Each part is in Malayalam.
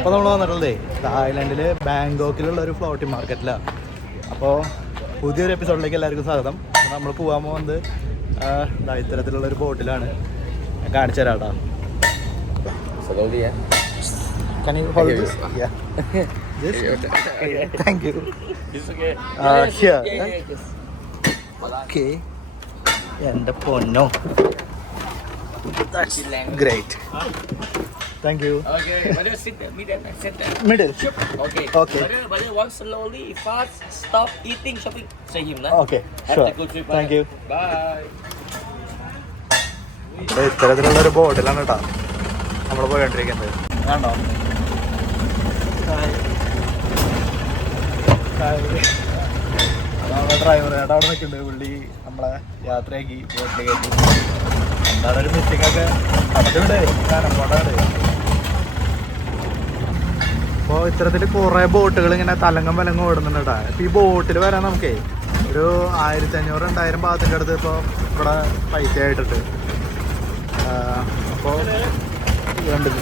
അപ്പോൾ നമ്മൾ വന്നിട്ടുള്ളതേ തായ്ലൻഡിൽ ബാങ്കോക്കിലുള്ള ഒരു ഫ്ലോട്ടിംഗ് മാർക്കറ്റിലാണ്. അപ്പോൾ പുതിയൊരു എപ്പിസോഡിലേക്ക് എല്ലാവർക്കും സ്വാഗതം. നമ്മൾ പോകാൻ പോകുന്നത് ഇത്തരത്തിലുള്ളൊരു ബോട്ടിലാണ്. ഞാൻ കാണിച്ചു തരാം കേട്ടോ. Can you hold this? Yeah. This? Thank you. Here. Okay. എൻ്റെ പൊന്നോ. That's great. Thank you. Okay, brother, sit there, Middle. Okay. Okay. Brother, walk slowly, fast, stop eating, shopping. Say him, nah. Okay, Have sure. a good trip. Thank you. Bye. ഇത്തരത്തിലുള്ളൊരു ബോട്ടിലാണ് കേട്ടോ നമ്മൾ പോയിക്കൊണ്ടിരിക്കുന്നത്. കണ്ടോ? നമ്മുടെ ഡ്രൈവർ ചേട്ടാ അവിടെ നിൽക്കുന്നുണ്ട്. പുള്ളി നമ്മളെ യാത്രയാക്കി ബോട്ടിൽ കയറ്റി. എന്താണ് ഒരു മിസ്സിംഗ് ഒക്കെ അടുത്തിവിടെ കാനമ്പോടാണ്. അപ്പോൾ ഇത്തരത്തിൽ കുറേ ബോട്ടുകൾ ഇങ്ങനെ തലങ്കം വിലങ്ങും ഓടുന്നുണ്ട് കേട്ടോ. ഇപ്പോൾ ഈ ബോട്ടിൽ വരാൻ നമുക്കേ ഒരു 1500-2000 ഭാഗത്തിൻ്റെ അടുത്ത് ഇപ്പോൾ ഇവിടെ പൈസ ആയിട്ടുണ്ട്. അപ്പോൾ വേണ്ടത്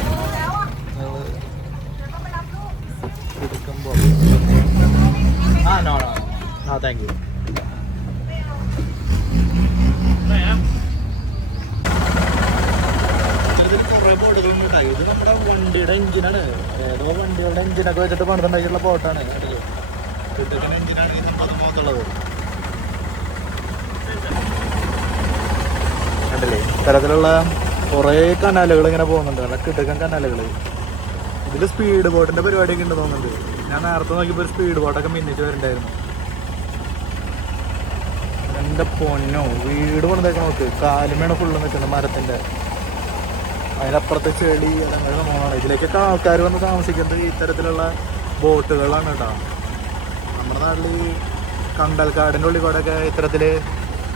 എടുക്കുമ്പോൾ താങ്ക് യു. കുറേ ബോട്ടുകളുണ്ട് കേട്ടോ. ഇത് നമ്മുടെ വണ്ടിയുടെ എഞ്ചിനാണ്. ഏതോ വണ്ടികളുടെ എഞ്ചിനൊക്കെ വെച്ചിട്ട് പണിതുണ്ടാക്കിയിട്ടുള്ള ബോട്ടാണ്. കിട്ടുന്ന എഞ്ചിനാണ് ഈ നമ്മുടെ മുഖത്തുള്ളത്. കണ്ടില്ലേ ഇത്തരത്തിലുള്ള കുറേ കനാലുകൾ ഇങ്ങനെ പോകുന്നുണ്ട്. നല്ല കിടക്കൻ കനാലുകൾ. ഇതിൽ സ്പീഡ് ബോട്ടിൻ്റെ പരിപാടിയൊക്കെ ഉണ്ട് തോന്നുന്നുണ്ട്. ഞാൻ നേരത്തെ നോക്കിയപ്പോൾ ഒരു സ്പീഡ് ബോട്ടൊക്കെ മിന്നിച്ച് വരുന്നുണ്ടായിരുന്നു. എൻ്റെ പൊന്നോ, വീട് പണിതൊക്കെ നോക്ക്. കാലുമേണ് ഫുള്ള് നിൽക്കുന്നത് മരത്തിൻ്റെ. അതിനപ്പുറത്തെ ചെളി അതങ്ങനെ സംഭവമാണ്. ഇതിലേക്കൊക്കെ ആൾക്കാർ വന്ന് താമസിക്കുന്നത് ഇത്തരത്തിലുള്ള ബോട്ടുകളാണ് കേട്ടോ. നമ്മുടെ നാട്ടിൽ ഈ കണ്ടൽക്കാടിൻ്റെ ഉള്ളിൽ കൂടെയൊക്കെ ഇത്തരത്തിൽ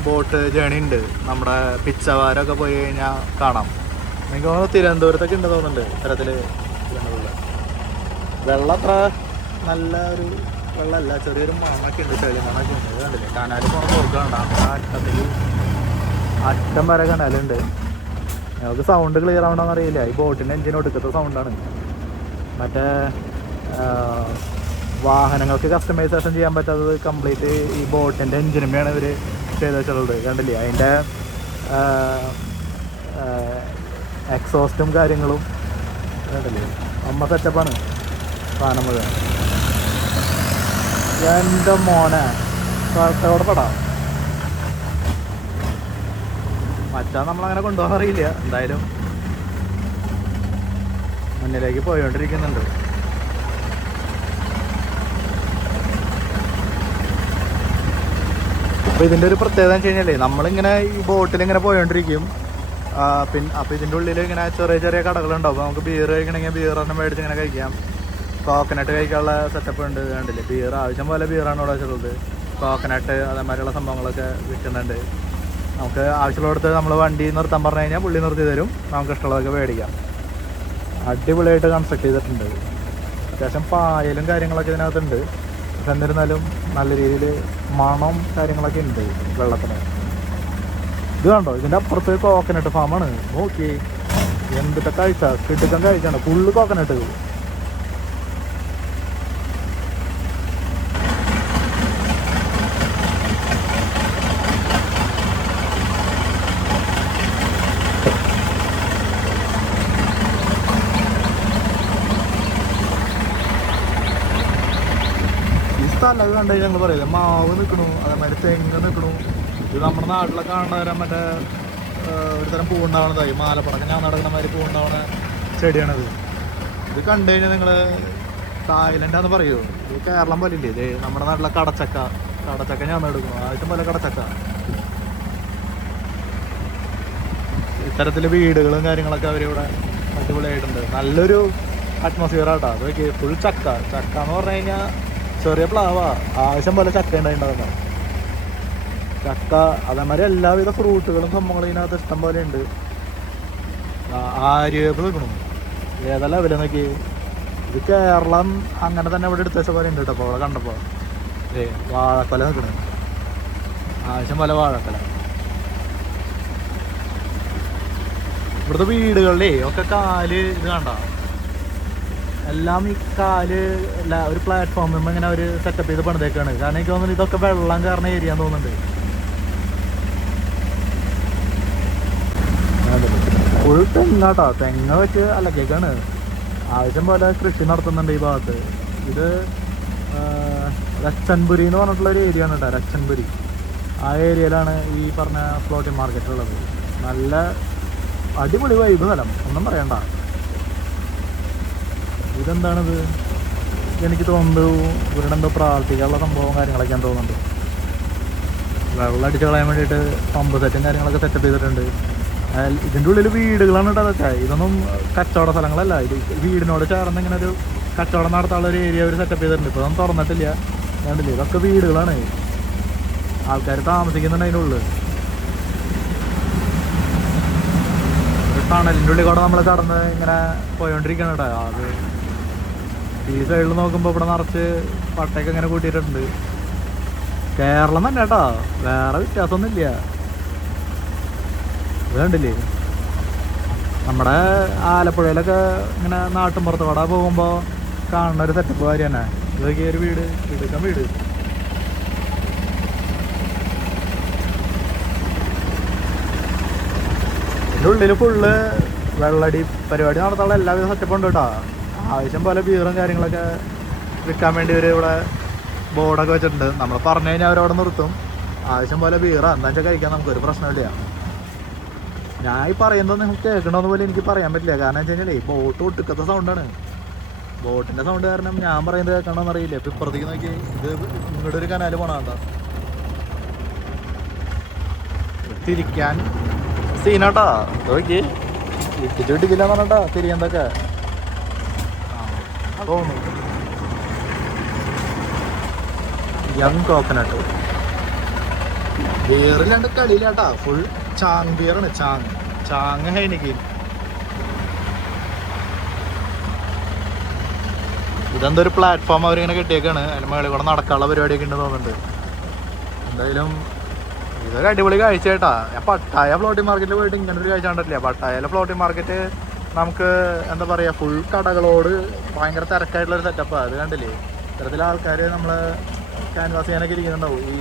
ബോട്ട് ജേണി ഉണ്ട്. നമ്മുടെ പിച്ചവാരമൊക്കെ പോയി കഴിഞ്ഞാൽ കാണാം. എനിക്ക് തോന്നുന്നു തിരുവനന്തപുരത്തൊക്കെ ഉണ്ട് തോന്നുന്നുണ്ട് ഇത്തരത്തിൽ. വെള്ളം അത്ര നല്ല ഒരു വെള്ളമല്ല, ചെറിയൊരു മണ്ണൊക്കെ ഉണ്ട്, ചെളി മണ്ണൊക്കെ ഉണ്ട്. കണ്ടില്ലേ കനാല് പോണ തുറക്കാണ്ട് അറ്റത്തേക്ക് അറ്റം വരെ കനാലുണ്ട്. ഞങ്ങൾക്ക് സൗണ്ട് ക്ലിയർ ആവണമെന്ന് അറിയില്ല. ഈ ബോട്ടിൻ്റെ എഞ്ചിൻ ഒടുക്കത്തെ സൗണ്ടാണ്. മറ്റേ വാഹനങ്ങൾക്ക് കസ്റ്റമൈസേഷൻ ചെയ്യാൻ പറ്റാത്തത് കംപ്ലീറ്റ് ഈ ബോട്ടിൻ്റെ എഞ്ചിനുമേയാണ് ഇവർ ചെയ്ത് വെച്ചിട്ടുള്ളത്. കണ്ടില്ലേ അതിൻ്റെ എക്സോസ്റ്റും കാര്യങ്ങളും കണ്ടില്ലേ. അമ്മ സെറ്റപ്പാണ് സാധനം മുഴുവൻ. എൻ്റെ മോനെ എവിടെ പെടാം. മച്ചാ നമ്മളങ്ങനെ കൊണ്ടുപോകാൻ അറിയില്ല. എന്തായാലും മുന്നിലേക്ക് പോയിക്കൊണ്ടിരിക്കുന്നുണ്ട്. അപ്പോൾ ഇതിൻ്റെ ഒരു പ്രത്യേകത എന്ന് വെച്ച് കഴിഞ്ഞാൽ നമ്മളിങ്ങനെ ഈ ബോട്ടിലിങ്ങനെ പോയോണ്ടിരിക്കും. അപ്പോൾ ഇതിൻ്റെ ഉള്ളിൽ ഇങ്ങനെ ചെറിയ ചെറിയ കടകളുണ്ടാവും. അപ്പോൾ നമുക്ക് ബിയർ കഴിക്കണമെങ്കിൽ ബിയറെണ്ണം മേടിച്ച് ഇങ്ങനെ കഴിക്കാം. കോക്കനട്ട് കഴിക്കാനുള്ള സെറ്റപ്പ് ഉണ്ട്. കണ്ടില്ലേ ബിയർ ആവശ്യം പോലെ ബിയറാണ് ഇവിടെ വെച്ചിട്ടുള്ളത്. കോക്കനട്ട് അതേമാതിരിയുള്ള സംഭവങ്ങളൊക്കെ വിൽക്കുന്നുണ്ട്. നമുക്ക് ആവശ്യമുള്ളിടത്ത് നമ്മൾ വണ്ടി നിർത്താൻ പറഞ്ഞു കഴിഞ്ഞാൽ പുള്ളി നിർത്തി തരും. നമുക്ക് ഇഷ്ടമുള്ളതൊക്കെ മേടിക്കാം. അടിപൊളിയായിട്ട് കൺസ്ട്രക്ട് ചെയ്തിട്ടുണ്ട്. അത്യാവശ്യം പായലും കാര്യങ്ങളൊക്കെ ഇതിനകത്തുണ്ട്. പക്ഷെ എന്നിരുന്നാലും നല്ല രീതിയിൽ മണം കാര്യങ്ങളൊക്കെ ഉണ്ട് വെള്ളത്തിന്. ഇത് കണ്ടോ, ഇതിൻ്റെ അപ്പുറത്ത് കോക്കനട്ട് ഫാമാണ്. നോക്കി എന്തിട്ട് കാഴ്ച, കിട്ടുക്കാൻ കാഴ്ചയാണ്. Full coconut. സ്ഥലമൊക്കെ കണ്ടു കഴിഞ്ഞാൽ ഞങ്ങൾ പറയില്ല, മാവ് നിൽക്കണു, അതേമാതിരി തെങ്ങ് നിൽക്കണു. ഇത് നമ്മുടെ നാട്ടിലൊക്കെ കാണുന്നവരെ മറ്റേ ഒരു തരം പൂവുണ്ടാവണതായി മാലപ്പടക്കം ഞാൻ നടക്കുന്ന മാതിരി പൂവുണ്ടാവണ ചെടിയാണിത്. ഇത് കണ്ടു കഴിഞ്ഞാൽ നിങ്ങൾ തായ്ലൻഡാന്ന് പറയുമോ? ഇത് കേരളം പോലെ ഇല്ലേ? ഇത് നമ്മുടെ നാട്ടിലെ കടച്ചക്ക ഞാൻ എടുക്കുന്നു. ആവശ്യം പോലെ കടച്ചക്ക. ഇത്തരത്തിൽ വീടുകളും കാര്യങ്ങളൊക്കെ അവരിവിടെ അടിപൊളിയായിട്ടുണ്ട്. നല്ലൊരു അറ്റ്മോസ്ഫിയർ ആട്ടോ. അതൊക്കെ ഫുൾ ചക്ക എന്ന് പറഞ്ഞു കഴിഞ്ഞാൽ ചെറിയ പ്ലാവാ. ആവശ്യം പോലെ ചക്ക ഉണ്ടായിട്ടുണ്ടാകുന്ന ചക്ക. അതേമാതിരി എല്ലാവിധ ഫ്രൂട്ടുകളും സംഭവങ്ങളും ഇതിനകത്ത് ഇഷ്ടം പോലെ ഉണ്ട്. ആര്യവേപ്പ് നിൽക്കണു. ഏതാ ലെവല് നോക്കി. ഇത് കേരളം അങ്ങനെ തന്നെ ഇവിടെ എടുത്ത വെച്ച പോലെ ഉണ്ട് കേട്ടോ. അപ്പോൾ അവിടെ കണ്ടപ്പോൾ വാഴക്കൊല നിൽക്കണു. ആവശ്യം പോലെ വാഴക്കൊല. ഇവിടുത്തെ വീടുകളിലേ ഒക്കെ കാല് ഇത് കണ്ട എല്ലാം ഈ കാല് ഒരു പ്ലാറ്റ്ഫോമിൽ ഇങ്ങനെ ഒരു സെറ്റപ്പ് ചെയ്ത് പണിതേക്കാണ്. കാരണം എനിക്ക് തോന്നുന്നു ഇതൊക്കെ വെള്ളം കാരണം ഏരിയ തോന്നുന്നുണ്ട്. ഫുൾ തെങ്ങാട്ടോ, തെങ്ങ വെച്ച് അലക്കേക്കാണ്. ആവശ്യം പോലെ കൃഷി നടത്തുന്നുണ്ട് ഈ ഭാഗത്ത്. ഇത് രച്ചൻപുരി എന്ന് പറഞ്ഞിട്ടുള്ളൊരു ഏരിയ ആണ് കേട്ടോ, രച്ചൻപുരി. ആ ഏരിയയിലാണ് ഈ പറഞ്ഞ ഫ്ലോട്ടിംഗ് മാർക്കറ്റ് ഉള്ളത്. നല്ല അടിപൊളി വൈബ് സ്ഥലം, ഒന്നും പറയണ്ട. ഇതെന്താണിത്? എനിക്ക് തോന്നുന്നു ഇവരുടെ എന്തോ പ്രാർത്ഥിക്കാനുള്ള സംഭവം കാര്യങ്ങളൊക്കെയാണ് തോന്നുന്നുണ്ട്. വെള്ളം അടിച്ച് കളയാൻ വേണ്ടിയിട്ട് പമ്പ് സെറ്റും കാര്യങ്ങളൊക്കെ സെറ്റപ്പ് ചെയ്തിട്ടുണ്ട്. ഇതിൻ്റെ ഉള്ളിൽ വീടുകളാണ് കേട്ടോ അതൊക്കെ. ഇതൊന്നും കച്ചവട സ്ഥലങ്ങളല്ല. ഇത് വീടിനോട് ചേർന്ന് ഇങ്ങനെ ഒരു കച്ചവടം നടത്താനുള്ള ഒരു ഏരിയ അവർ സെറ്റപ്പ് ചെയ്തിട്ടുണ്ട്. ഇപ്പോൾ ഒന്നും തുറന്നിട്ടില്ല, കണ്ടില്ലേ? ഇതൊക്കെ വീടുകളാണ്, ആൾക്കാർ താമസിക്കുന്നുണ്ട് അതിൻ്റെ ഉള്ളിൽ. ഒരു ടണലിൻ്റെ ഉള്ളിൽ കൂടെ നമ്മൾ കടന്ന് ഇങ്ങനെ പോയോണ്ടിരിക്കണം കേട്ടോ. അത് ഈ സൈഡിൽ നോക്കുമ്പോൾ ഇവിടെ നിറച്ച് പട്ടയൊക്കെ ഇങ്ങനെ കൂട്ടിയിട്ടുണ്ട്. കേരളം തന്നെ കേട്ടോ, വേറെ വ്യത്യാസമൊന്നുമില്ല. ഇത് കണ്ടില്ലേ? നമ്മുടെ ആലപ്പുഴയിലൊക്കെ ഇങ്ങനെ നാട്ടിൻപുറത്ത് കട പോകുമ്പോൾ കാണുന്ന ഒരു സെറ്റപ്പ് കാര്യം തന്നെ. ഇതൊക്കെ ഒരു വീട്, വീട് ഇതിൻ്റെ ഉള്ളിൽ ഫുള്ള് വെള്ളടി പരിപാടി നടത്താനുള്ള എല്ലാവിധ സെറ്റപ്പും ഉണ്ട് കേട്ടോ. ആവശ്യം പോലെ ബീറും കാര്യങ്ങളൊക്കെ വിൽക്കാൻ വേണ്ടി ഒരു ഇവിടെ ബോർഡൊക്കെ വെച്ചിട്ടുണ്ട്. നമ്മൾ പറഞ്ഞു കഴിഞ്ഞാൽ അവരവിടെ നിർത്തും. ആവശ്യം പോലെ ബീറാ എന്താ വെച്ചാൽ കഴിക്കാൻ നമുക്കൊരു പ്രശ്നമില്ല. ഞാൻ ഈ പറയുന്നത് നിങ്ങൾക്ക് കേൾക്കണമെന്ന് പോലെ എനിക്ക് പറയാൻ പറ്റില്ല. കാരണം വെച്ച് കഴിഞ്ഞാൽ ബോട്ട് ഒട്ടുക്കത്തെ സൗണ്ടാണ്. ബോട്ടിൻ്റെ സൗണ്ട് കാരണം ഞാൻ പറയുന്നത് കേൾക്കണമെന്ന് അറിയില്ല. ഇപ്പം ഇപ്പുറത്തേക്ക് നോക്കി, ഇത് ഇങ്ങോട്ട് ഒരു കനാല് പോണാണ്ട. തിരിക്കാൻ സീനാട്ടാ. നോക്കി ഇട്ടിട്ടില്ല എന്ന് പറഞ്ഞാ തിരിയെന്തൊക്കെ തോന്നുന്നു. യങ് കോക്കനട്ട് ബിയറില്ലാണ്ട് കളിയില്ലാട്ടാ. ഫുൾ ചാങ് ബിയറാണ്. Chang Heineken. ഇതെന്തോ ഒരു പ്ലാറ്റ്ഫോം അവരിങ്ങനെ കെട്ടിയേക്കാണ്. അതിന് മേളിൽ കൂടെ നടക്കാനുള്ള പരിപാടിയൊക്കെ ഉണ്ട് തോന്നുന്നുണ്ട്. എന്തായാലും ഇതൊരു അടിപൊളി കാഴ്ച കേട്ടാ. ഞാൻ പട്ടായ ഫ്ലോട്ടിംഗ് മാർക്കറ്റിൽ പോയിട്ട് ഇങ്ങനെ ഒരു കാഴ്ച കണ്ടിട്ടില്ല. പട്ടായയിലെ ഫ്ലോട്ടിംഗ് മാർക്കറ്റ് നമുക്ക് എന്താ പറയുക, ഫുൾ കടകളോട് ഭയങ്കര തിരക്കായിട്ടുള്ളൊരു സെറ്റപ്പാണ്. അത് കണ്ടില്ലേ? ഇത്തരത്തിലെ ആൾക്കാർ നമ്മൾ ക്യാൻവാസ് ചെയ്യാനൊക്കെ ഇരിക്കുന്നുണ്ടാവും. ഈ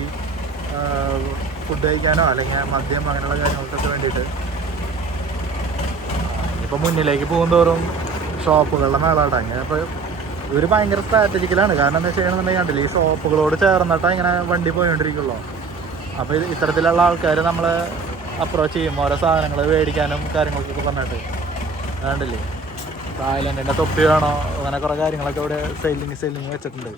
ഫുഡ് കഴിക്കാനോ അല്ലെങ്കിൽ മദ്യം അങ്ങനെയുള്ള കാര്യങ്ങൾക്കൊക്കെ വേണ്ടിയിട്ട്. ഇപ്പോൾ മുന്നിലേക്ക് പോകുന്തോറും ഷോപ്പുകളുടെ മേളാട്ടാ. ഇങ്ങനെ ഇപ്പോൾ ഇവർ ഭയങ്കര സ്ട്രാറ്റജിക്കലാണ്. കാരണം എന്താ ചെയ്യണമെന്നുണ്ടെങ്കിൽ കണ്ടില്ലേ, ഈ ഷോപ്പുകളോട് ചേർന്നിട്ടാണ് ഇങ്ങനെ വണ്ടി പോയിക്കൊണ്ടിരിക്കുള്ളൂ. അപ്പോൾ ഇത്തരത്തിലുള്ള ആൾക്കാർ നമ്മൾ അപ്രോച്ച് ചെയ്യും ഓരോ സാധനങ്ങൾ മേടിക്കാനും കാര്യങ്ങൾക്കൊക്കെ പറഞ്ഞിട്ട്. കണ്ടില്ലേ? തായ്ലൻഡിൻ്റെ തൊപ്പി വേണോ അങ്ങനെ കുറേ കാര്യങ്ങളൊക്കെ ഇവിടെ സെല്ലിങ് വെച്ചിട്ടുണ്ട്.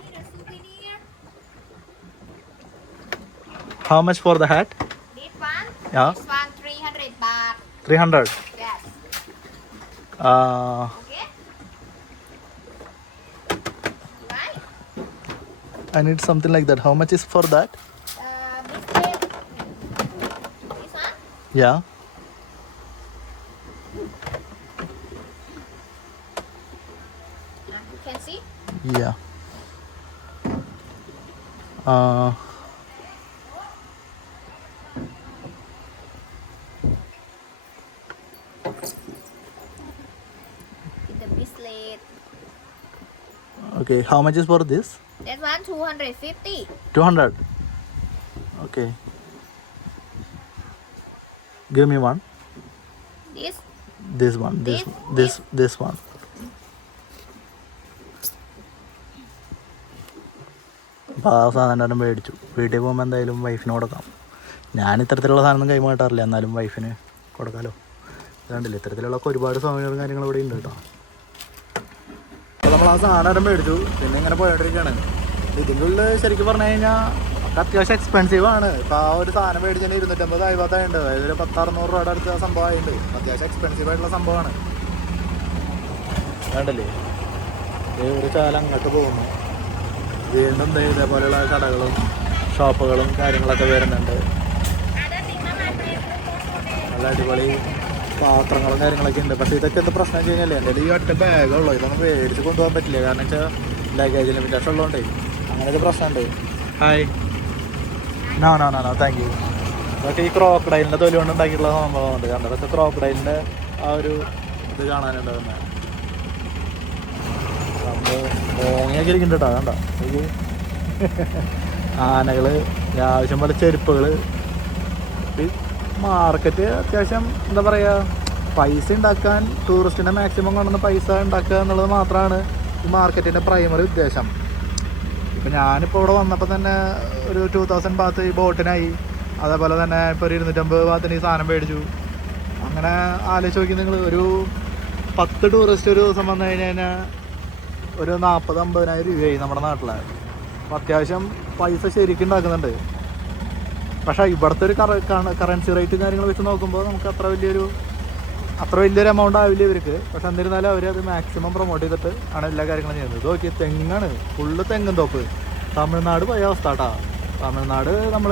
How much for the hat? This one? Yeah. This one 300 baht. 300. Yes. Okay. Right? I need something like that. How much is for that? This one? Yeah. You can see? Yeah. The bracelet. Okay. How much is for this? That one 250. 200. Okay. Give me one. This? This one. This one. അപ്പോൾ ആ സാധനം മേടിച്ചു. വീട്ടിൽ പോകുമ്പോൾ എന്തായാലും വൈഫിന് കൊടുക്കാം. ഞാൻ ഇത്തരത്തിലുള്ള സാധനം കൈമാട്ടാറില്ല, എന്നാലും വൈഫിന് കൊടുക്കാമല്ലോ. അതുകൊണ്ടില്ല, ഇത്തരത്തിലുള്ള ഒരുപാട് സാധനങ്ങളും കാര്യങ്ങളും ഇവിടെ ഉണ്ട് കേട്ടോ. അപ്പോൾ നമ്മൾ ആ സാധനം മേടിച്ചു. പിന്നെ ഇങ്ങനെ പോയോണ്ടിരിക്കുകയാണ്. ഇതിൻ്റെ ഉള്ളിൽ ശരിക്കും പറഞ്ഞു കഴിഞ്ഞാൽ അത്യാവശ്യം എക്സ്പെൻസീവ് ആണ്. ഇപ്പോൾ ആ ഒരു സാധനം മേടിച്ചതിന് 250 ആയിട്ടുണ്ട്. അതായത് ഒരു 10-600 രൂപയുടെ അടുത്ത സംഭവമായിട്ടുണ്ട്. അത്യാവശ്യം എക്സ്പെൻസീവ് ആയിട്ടുള്ള സംഭവമാണ്. വേണ്ടല്ലേ? ഒരു ചാല അങ്ങോട്ട് പോകുന്നു. വീണ്ടും ഇതേപോലെയുള്ള കടകളും ഷോപ്പുകളും കാര്യങ്ങളൊക്കെ വരുന്നുണ്ട്. നല്ല അടിപൊളി പാത്രങ്ങളും കാര്യങ്ങളൊക്കെ ഉണ്ട്. പക്ഷേ ഇതൊക്കെ എന്ത് പ്രശ്നം വെച്ച് കഴിഞ്ഞാൽ എൻ്റെ ഈ ഒറ്റ ബാഗുള്ളൂ. ഇതൊന്നും മേടിച്ച് കൊണ്ടുപോകാൻ പറ്റില്ല. കാരണം വെച്ചാൽ ലഗേജ് ലിമിറ്റേഷൻ ഉള്ളതുകൊണ്ടേ അങ്ങനെ ഒരു പ്രശ്നമുണ്ട്. ഹായ്. No thank you. അതൊക്കെ ഈ ക്രോക്കഡൈലിൻ്റെ തൊലി കൊണ്ട് ഉണ്ടാക്കിയിട്ടുള്ള സംഭവമുണ്ട്. കാരണം അതൊക്കെ ക്രോക്കഡൈലിൻ്റെ ആ ഒരു ഇത് കാണാനുണ്ടാകുന്നത്. മോങ്ങിയൊക്കെ ഇരിക്കുന്നുണ്ട് കേട്ടോ. കണ്ട ആനകൾ, ആവശ്യം പോലെ ചെരുപ്പുകൾ. മാർക്കറ്റ് അത്യാവശ്യം എന്താ പറയുക, പൈസ ഉണ്ടാക്കാൻ, ടൂറിസ്റ്റിനെ മാക്സിമം കൊണ്ടുവന്ന് പൈസ ഉണ്ടാക്കുക എന്നുള്ളത് മാത്രമാണ് ഈ മാർക്കറ്റിൻ്റെ പ്രൈമറി ഉദ്ദേശം. ഇപ്പം ഞാനിപ്പോൾ ഇവിടെ വന്നപ്പോൾ തന്നെ ഒരു 2000 ബാത്ത് ഈ ബോട്ടിനായി. അതേപോലെ തന്നെ ഇപ്പോൾ ഒരു 250 ബാത്തിന് ഈ സാധനം മേടിച്ചു. അങ്ങനെ ആലോചിച്ച് നോക്കി നിങ്ങൾ, ഒരു 10 ടൂറിസ്റ്റ് ഒരു ദിവസം വന്നു കഴിഞ്ഞാൽ ഒരു 40-50,000 രൂപയായി നമ്മുടെ നാട്ടിൽ. അപ്പോൾ അത്യാവശ്യം പൈസ ശരിക്കും ഉണ്ടാക്കുന്നുണ്ട്. പക്ഷേ ഇവിടുത്തെ ഒരു കറൻസി റേറ്റ് കാര്യങ്ങൾ വെച്ച് നോക്കുമ്പോൾ നമുക്ക് അത്ര വലിയൊരു എമൗണ്ട് ആവില്ല ഇവർക്ക്. പക്ഷെ എന്നിരുന്നാലും അവരത് മാക്സിമം പ്രൊമോട്ട് ചെയ്തിട്ട് ആണ് എല്ലാ കാര്യങ്ങളും ചെയ്യുന്നത്. ഇത് നോക്കി, തെങ്ങാണ്, ഫുള്ള് തെങ്ങും തോപ്പ്. തമിഴ്നാട് പോയ അവസ്ഥ കേട്ടോ. തമിഴ്നാട് നമ്മൾ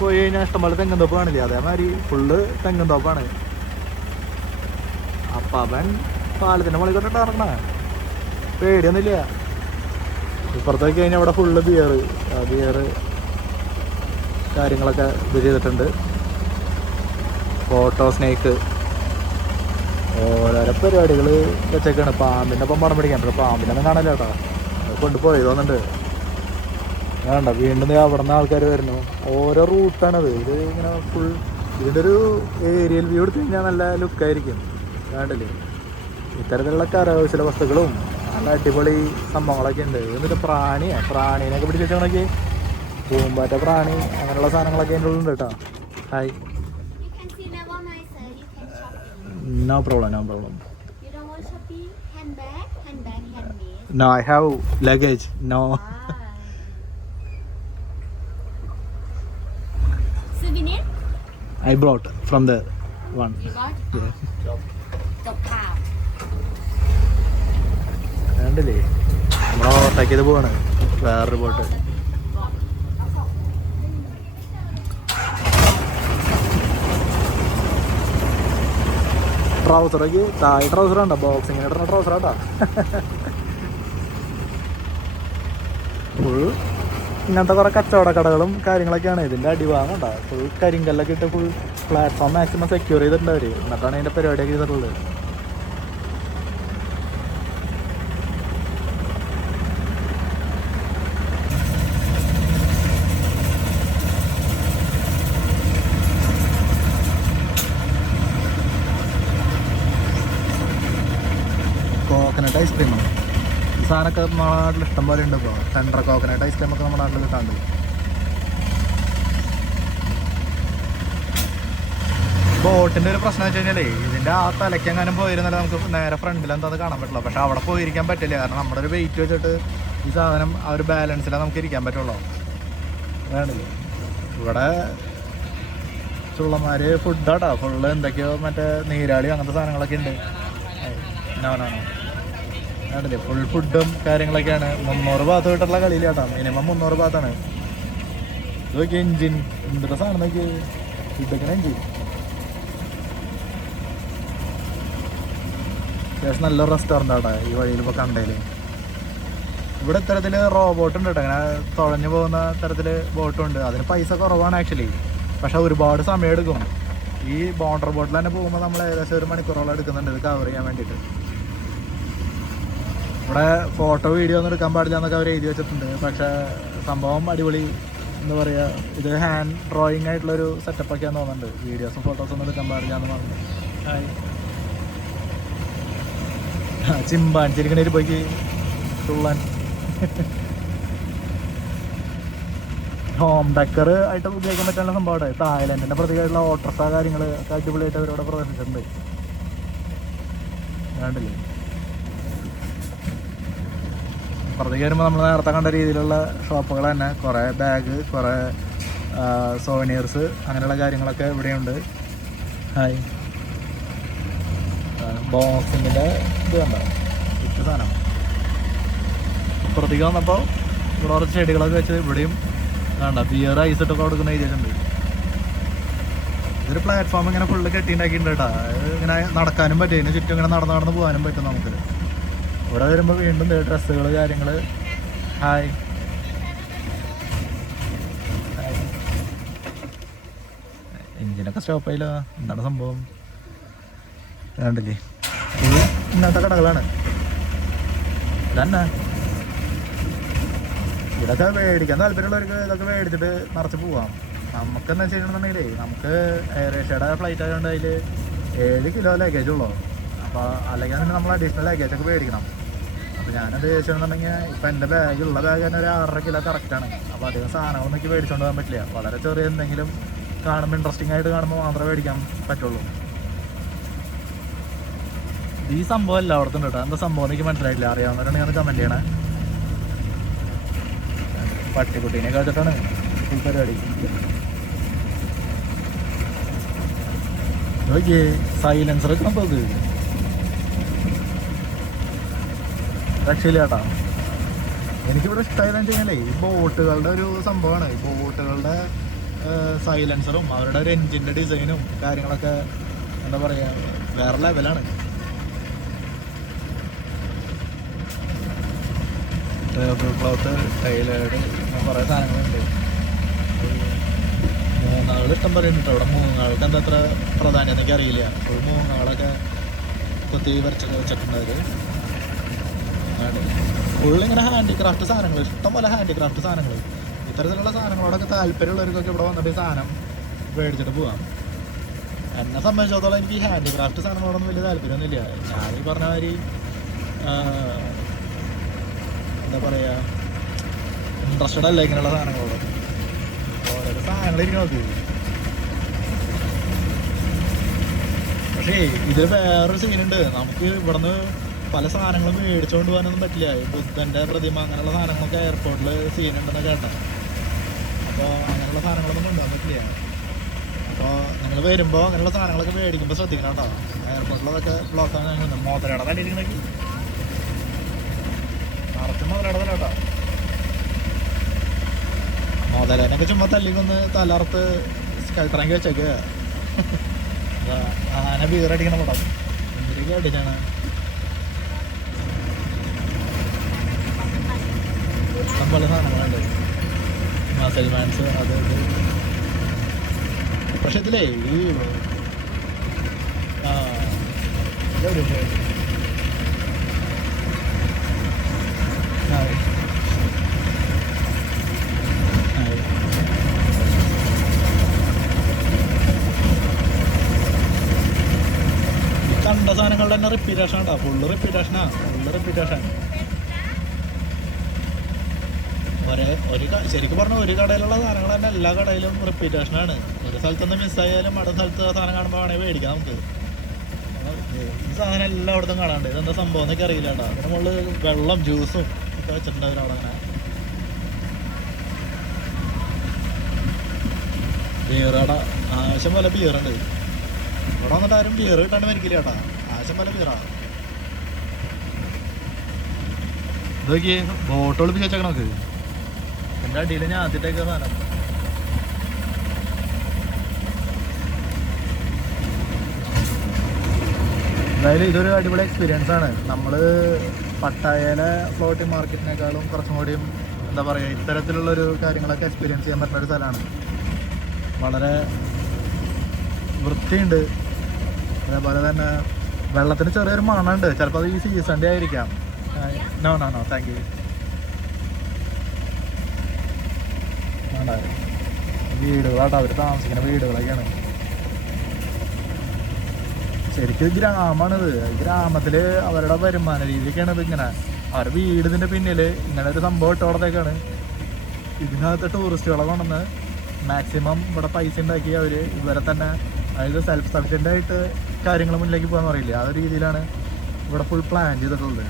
പോയി കഴിഞ്ഞാൽ ഇഷ്ടംപോലെ തെങ്ങും തോപ്പ് കാണില്ലേ, അതേമാതിരി ഫുള്ള് തെങ്ങും തോപ്പാണ്. അപ്പം അവൻ പാലത്തിൻ്റെ മുകളിൽ തൊട്ടിട്ട് ഇറങ്ങണ, പേടിയൊന്നുമില്ല. ഇപ്പുറത്തേക്ക് കഴിഞ്ഞാൽ അവിടെ ഫുള്ള് ബിയർ കാര്യങ്ങളൊക്കെ ഇത് ചെയ്തിട്ടുണ്ട്. ഫോട്ടോ സ്നേക്ക്, ഓരോരോ പരിപാടികൾ വെച്ചേക്കാണ്. പാമ്പിൻ്റെ ഒപ്പം പടം പിടിക്കാൻ, പാമ്പിനൊന്നും കാണില്ല കേട്ടോ. കൊണ്ടുപോയി തോന്നുന്നുണ്ട്. വേണ്ട, വീണ്ടും അവിടെ നിന്ന് ആൾക്കാർ വരുന്നു. ഓരോ റൂട്ടാണത്. ഇത് ഇങ്ങനെ ഫുൾ ഇതിൻ്റെ ഒരു ഏരിയൽ വ്യൂ എടുത്തു കഴിഞ്ഞാൽ നല്ല ലുക്കായിരിക്കും. വേണ്ടല്ലേ, ഇത്തരത്തിലുള്ള കരകൗശല വസ്തുക്കളും നല്ല അടിപൊളി സംഭവങ്ങളൊക്കെ ഉണ്ട്. എന്നിട്ട് പ്രാണീനൊക്കെ പിടിച്ച് വെച്ചോണൊക്കെ, പൂമ്പാറ്റ പ്രാണി അങ്ങനെയുള്ള സാധനങ്ങളൊക്കെ അതിൻ്റെ ഉള്ളിലുണ്ട് കേട്ടോ. Hi. No problem. You don't want shopping? Handbag, handmade. No, I have luggage. No. Souvenir? I brought from the one. You got? Yeah. The cow. കണ്ടില്ലേ, നമ്മൾ ഓവർടേക്ക് ചെയ്ത് പോവാണ് വേറൊരു ബോട്ട്. ട്രൗസറൊക്കെ താഴെ ട്രൗസറാണ്ടോ, ബോക്സിങ്ങിന് ഇടുന്ന ട്രൗസറാട്ടോ. ഫുൾ ഇങ്ങനത്തെ കുറേ കച്ചവട കടകളും കാര്യങ്ങളൊക്കെയാണ്. ഇതിൻ്റെ അടിഭാഗം ഫുൾ കരിങ്കല്ലൊക്കെ ഇട്ട് ഫുൾ പ്ലാറ്റ്ഫോം മാക്സിമം സെക്യൂർ ചെയ്തിട്ടുണ്ട് അവർ. എന്നിട്ടാണ് അതിൻ്റെ പരിപാടിയൊക്കെ ചെയ്തിട്ടുള്ളത്. കോക്കനട്ട് ഐസ്ക്രീമാണ് ഈ സാധനമൊക്കെ നമ്മുടെ നാട്ടിൽ ഇഷ്ടം പോലെ ഉണ്ട്. ഇപ്പോൾ സെൻട്രൽ കോക്കനട്ട് ഐസ്ക്രീമൊക്കെ നമ്മുടെ നാട്ടിൽ കിട്ടാണ്ട്. ബോട്ടിൻ്റെ ഒരു പ്രശ്നം വെച്ച് കഴിഞ്ഞാൽ ഇതിൻ്റെ ആ തലയ്ക്കെങ്ങാനും പോയിരുന്നാലും നമുക്ക് നേരെ ഫ്രണ്ടിൽ എന്താ കാണാൻ പറ്റില്ല. പക്ഷെ അവിടെ പോയിരിക്കാൻ പറ്റില്ല, കാരണം നമ്മുടെ ഒരു വെയിറ്റ് വെച്ചിട്ട് ഈ സാധനം ആ ഒരു ബാലൻസിലാണ് നമുക്ക് ഇരിക്കാൻ പറ്റുള്ളൂ. വേണ്ടില്ല, ഇവിടെ ചുള്ളന്മാർ ഫുഡാട്ടോ ഫുള്ള് എന്തൊക്കെയോ മറ്റേ നീരാളി അങ്ങനത്തെ സാധനങ്ങളൊക്കെ ഉണ്ട്. വേണ്ടില്ലേ, ഫുൾ ഫുഡും കാര്യങ്ങളൊക്കെയാണ്. 300 ഭാഗത്ത് കിട്ടുള്ള കളിയില്ല കേട്ടോ, മിനിമം 300 ഭാഗത്താണ്. ഇതൊക്കെ എൻജിൻ എന്തൊക്കെ സാധനം നോക്കി, ഇതൊക്കെ എൻജിൻ. അത്യാവശ്യം നല്ലൊരു റെസ്റ്റോറൻ്റ് ആട്ടോ ഈ വഴിയിൽ ഇപ്പോൾ കണ്ടേല്. ഇവിടെ ഇത്തരത്തിൽ റോബോട്ട് ഉണ്ട് കേട്ടോ, അങ്ങനെ തുഴഞ്ഞു പോകുന്ന തരത്തിൽ ബോട്ടുണ്ട്. അതിന് പൈസ കുറവാണ് ആക്ച്വലി, പക്ഷെ ഒരുപാട് സമയം എടുക്കും. ഈ ബോണ്ടർ ബോട്ടിൽ തന്നെ പോകുമ്പോൾ നമ്മൾ ഏകദേശം 1 മണിക്കൂറോളം എടുക്കുന്നുണ്ട് ഇത് കവർ ചെയ്യാൻ വേണ്ടിയിട്ട്. ഇവിടെ ഫോട്ടോ വീഡിയോ ഒന്നും എടുക്കാൻ പാടില്ല എന്നൊക്കെ അവർ എഴുതി വെച്ചിട്ടുണ്ട്. പക്ഷേ സംഭവം അടിപൊളി, എന്താ പറയുക, ഇത് ഹാൻഡ് ഡ്രോയിങ് ആയിട്ടുള്ളൊരു സെറ്റപ്പൊക്കെയാന്ന് തോന്നുന്നുണ്ട്. വീഡിയോസും ഫോട്ടോസൊന്നും എടുക്കാൻ പാടില്ല എന്ന് പറഞ്ഞു. ചിമ്പാൻചിരിക്കണ ഒരു പോയിക്ക് തുള്ളാൻ. ഹോം ഡെക്കർ ആയിട്ട് ഉപയോഗിക്കാൻ പറ്റാനുള്ള സംഭവമാണ്. തായ്ലൻഡിൻ്റെ പ്രത്യേകമായിട്ടുള്ള ഓട്ടർസ കാര്യങ്ങൾ ഒക്കെ അടിപൊളിയായിട്ട് അവരോട് പ്രദർശിച്ചിട്ടുണ്ട്. വേണ്ടില്ലേ, പുറത്തേക്ക് വരുമ്പോൾ നമ്മൾ നേരത്തെ കണ്ട രീതിയിലുള്ള ഷോപ്പുകൾ തന്നെ, കുറേ ബാഗ്, കുറേ സോവനിയേഴ്സ് അങ്ങനെയുള്ള കാര്യങ്ങളൊക്കെ ഇവിടെയുണ്ട്. ഹായ്, ബോക്സിങ്ങിൻ്റെ ഇത് കണ്ട ഇഷ്ട സാധനം. പുറത്തേക്ക് വന്നപ്പോൾ ഇവിടെ കുറച്ച് ചെടികളൊക്കെ വെച്ച് ഇവിടെയും വേണ്ട ബിയർ ഐസിട്ടൊക്കെ കൊടുക്കുന്ന ഏരിയയുണ്ട്. ഇതൊരു പ്ലാറ്റ്ഫോം ഇങ്ങനെ ഫുള്ള് കെട്ടിണ്ടാക്കിയിട്ടുണ്ട് കേട്ടോ. ഇങ്ങനെ നടക്കാനും പറ്റും, ഇതിന് ചുറ്റും ഇങ്ങനെ നടന്ന് പോകാനും പറ്റും നമുക്ക്. ഇവിടെ വരുമ്പോൾ വീണ്ടും ഡ്രസ്സുകൾ കാര്യങ്ങൾ. ഹായ്, എഞ്ചിനൊക്കെ സ്റ്റോപ്പായില്ല, എന്താണ് സംഭവം കണ്ടില്ലേ. ഇത് ഇന്നത്തെ കടകളാണ്. തന്നെ ഇതൊക്കെ മേടിക്കാൻ താല്പര്യമുള്ളവർക്ക് ഇതൊക്കെ മേടിച്ചിട്ട് നിറച്ച് പോവാം. നമുക്കെന്താ ചെയ്യണമെന്നുണ്ടെങ്കിലേ നമുക്ക് എയർ ഏഷ്യയുടെ ഫ്ലൈറ്റ് ആയതുകൊണ്ട് അതിൽ 7 കിലോ ലഗേജ് ഉള്ളൂ. അപ്പോൾ അല്ലെങ്കിൽ തന്നെ നമ്മൾ അഡീഷണൽ ലഗേജൊക്കെ മേടിക്കണം. അപ്പോൾ ഞാനത് ചോദിച്ചിട്ടുണ്ടെങ്കിൽ ഇപ്പം എൻ്റെ ബാഗുള്ള ബാഗ് തന്നെ ഒരു 6.5 കിലോ കറക്റ്റാണ്. അപ്പോൾ അധികം സാധനങ്ങളൊന്നും എനിക്ക് മേടിച്ചുകൊണ്ട് പോകാൻ പറ്റില്ല. വളരെ ചെറിയ എന്തെങ്കിലും കാണുമ്പോൾ ഇൻട്രസ്റ്റിംഗ് ആയിട്ട് കാണുമ്പോൾ മാത്രമേ മേടിക്കാൻ പറ്റുള്ളൂ. ഈ സംഭവം എല്ലായിടത്തും കേട്ടോ. എന്താ സംഭവം എനിക്ക് മനസ്സിലായിട്ടില്ല. അറിയാവുന്നവരാണ് ഞാൻ കമൻറ്റ് ചെയ്യണേ. പട്ടിക്കുട്ടീനെ വെച്ചിട്ടാണ് ഫുൾ പരിപാടി. ഓക്കെ സൈലൻസർ ഒക്കെ നമുക്ക് രക്ഷയില്ല ചേട്ടാ. എനിക്കിവിടെ ഇഷ്ടമായതെന്ന് വെച്ച് കഴിഞ്ഞാൽ ഈ ബോട്ടുകളുടെ ഒരു സംഭവമാണ്. ഈ ബോട്ടുകളുടെ സൈലൻസറും അവരുടെ ഒരു എൻജിൻ്റെ ഡിസൈനും കാര്യങ്ങളൊക്കെ എന്താ പറയുക വേറെ ലെവലാണ്. ടേബിൾ ക്ലോത്ത്, ടൈലേഡ്, കുറേ സാധനങ്ങളുണ്ട്. മൂങ്ങകൾ ഇഷ്ടം പറയുന്നുണ്ട് അവിടെ. മൂങ്ങകൾക്ക് എന്താ അത്ര പ്രാധാന്യം എന്നൊക്കെ അറിയില്ല. അപ്പോൾ മൂങ്ങകളൊക്കെ കൊത്തി വരച്ചൊക്കെ വെച്ചിട്ടുണ്ട് അവർ. ഫുള്ളിങ്ങനെ ഹാൻഡിക്രാഫ്റ്റ് സാധനങ്ങൾ, ഇഷ്ടം പോലെ ഹാൻഡിക്രാഫ്റ്റ് സാധനങ്ങൾ. ഇത്തരത്തിലുള്ള സാധനങ്ങളോടൊക്കെ താല്പര്യമുള്ളവർക്കൊക്കെ ഇവിടെ വന്നിട്ട് ഈ സാധനം മേടിച്ചിട്ട് പോകാം. എന്നെ സംബന്ധിച്ചിടത്തോളം എനിക്ക് ഈ ഹാൻഡിക്രാഫ്റ്റ് സാധനങ്ങളോടൊന്നും വലിയ താല്പര്യമൊന്നുമില്ല. ഞാൻ ഈ പറഞ്ഞ മാതിരി എന്താ പറയുക ഇൻട്രസ്റ്റഡ് അല്ല ഇങ്ങനെയുള്ള സാധനങ്ങളോട്. ഓരോരോ സാധനങ്ങളിരിക്കും നോക്ക്. പക്ഷേ ഇതിൽ വേറൊരു സീനുണ്ട്. നമുക്ക് ഇവിടുന്ന് പല സാധനങ്ങളും മേടിച്ചുകൊണ്ട് പോകാനൊന്നും പറ്റില്ല. ഈ ബുദ്ധൻ്റെ പ്രതിമ അങ്ങനെയുള്ള സാധനങ്ങളൊക്കെ എയർപോർട്ടിൽ സീനുണ്ടെന്ന് കേട്ടോ. അപ്പോൾ അങ്ങനെയുള്ള സാധനങ്ങളൊന്നും കൊണ്ടുപോകാൻ പറ്റില്ല. അപ്പോൾ നിങ്ങൾ വരുമ്പോൾ അങ്ങനെയുള്ള സാധനങ്ങളൊക്കെ മേടിക്കുമ്പോൾ ശ്രദ്ധിക്കണം കേട്ടോ. എയർപോർട്ടിലതൊക്കെ ബ്ലോക്കാണ്. ഞങ്ങൾ മോതലയുടെ തല്ലിയിരിക്കണമെങ്കിൽ നിറച്ച് മുതലയുടെ തല കേട്ടോ. മുതലേനൊക്കെ ചുമ്മാ തല്ലിക്കൊന്ന് തലർത്ത് സ്കൾട്ടറാക്കി വെച്ചേക്കുക. ആന ബീറടിക്കണ പടം എന്തൊക്കെ അടിച്ചാണ്. പല സാധനങ്ങളുണ്ട്, മസൽമാൻസ് അത് ഇത്. പക്ഷെ ഇതിലേ ഈ കണ്ട സാധനങ്ങളുടെ തന്നെ റിപ്പീറ്റേഷൻ കേട്ടോ. Full repetition. ശരിക്കും പറഞ്ഞാൽ ഒരു കടയിലുള്ള സാധനങ്ങൾ തന്നെ എല്ലാ കടയിലും റിപ്പീറ്റേഷനാണ്. ഒരു സ്ഥലത്തുനിന്ന് മിസ്സായാലും അടുത്ത സ്ഥലത്ത് ആ സാധനം കാണുമ്പോൾ വേണമെങ്കിൽ മേടിക്കാം നമുക്ക്. ഈ സാധനം എല്ലായിടത്തും കാണാണ്ട്. ഇതെന്താ സംഭവം എന്നൊക്കെ അറിയില്ല കേട്ടോ. അതിന് മുകളിൽ വെള്ളം ജ്യൂസും ഒക്കെ വെച്ചിട്ടുണ്ട് അവരവിടെ. അങ്ങനെ ബിയറട ആവശ്യം പോലെ ബിയറുണ്ട്. ഇവിടെ വന്നിട്ട് ആരും ബിയർ കിട്ടാണ്ട് മരിക്കില്ല കേട്ടാ. ആവശ്യം പോലെ ബിയറാണ്. ഇതൊക്കെ ബോട്ട് ഒളിപ്പിച്ച് വെച്ചേക്കണം നമുക്ക്. എൻ്റെ അടിയിൽ ഞാൻ ആദ്യത്തേക്ക് സാധനം. എന്തായാലും ഇതൊരു അടിപൊളി എക്സ്പീരിയൻസ് ആണ്. നമ്മൾ പട്ടായയിലെ ഫ്ലോട്ടിംഗ് മാർക്കറ്റിനേക്കാളും കുറച്ചും കൂടിയും എന്താ പറയുക ഇത്തരത്തിലുള്ളൊരു കാര്യങ്ങളൊക്കെ എക്സ്പീരിയൻസ് ചെയ്യാൻ പറ്റുന്ന ഒരു സ്ഥലമാണ്. വളരെ വൃത്തിയുണ്ട്. അതേപോലെ തന്നെ വെള്ളത്തിന് ചെറിയൊരു മണമുണ്ട്. ചിലപ്പോൾ അത് ഈ സീസണിൻ്റെ ആയിരിക്കാം. No thank you. വീടുകളാട്ടോ, അവർ താമസിക്കുന്ന വീടുകളൊക്കെയാണ്. ശരിക്കും ഗ്രാമമാണിത്. ഗ്രാമത്തിൽ അവരുടെ വരുമാന രീതിയൊക്കെയാണ് ഇതിങ്ങനെ. അവരുടെ വീട് ഇതിൻ്റെ പിന്നിൽ ഇങ്ങനെ ഒരു സംഭവം ഇട്ടോടത്തേക്കാണ്. ഇതിനകത്ത് ടൂറിസ്റ്റുകളെ കൊണ്ടുവന്ന് മാക്സിമം ഇവിടെ പൈസ ഉണ്ടാക്കി അവർ ഇവരെ തന്നെ, അതായത് സെൽഫ് സഫിഷ്യൻ്റ് ആയിട്ട് കാര്യങ്ങൾ മുന്നിലേക്ക് പോകാൻ അറിയില്ല. ആ ഒരു രീതിയിലാണ് ഇവിടെ ഫുൾ പ്ലാൻ ചെയ്തിട്ടുള്ളത്.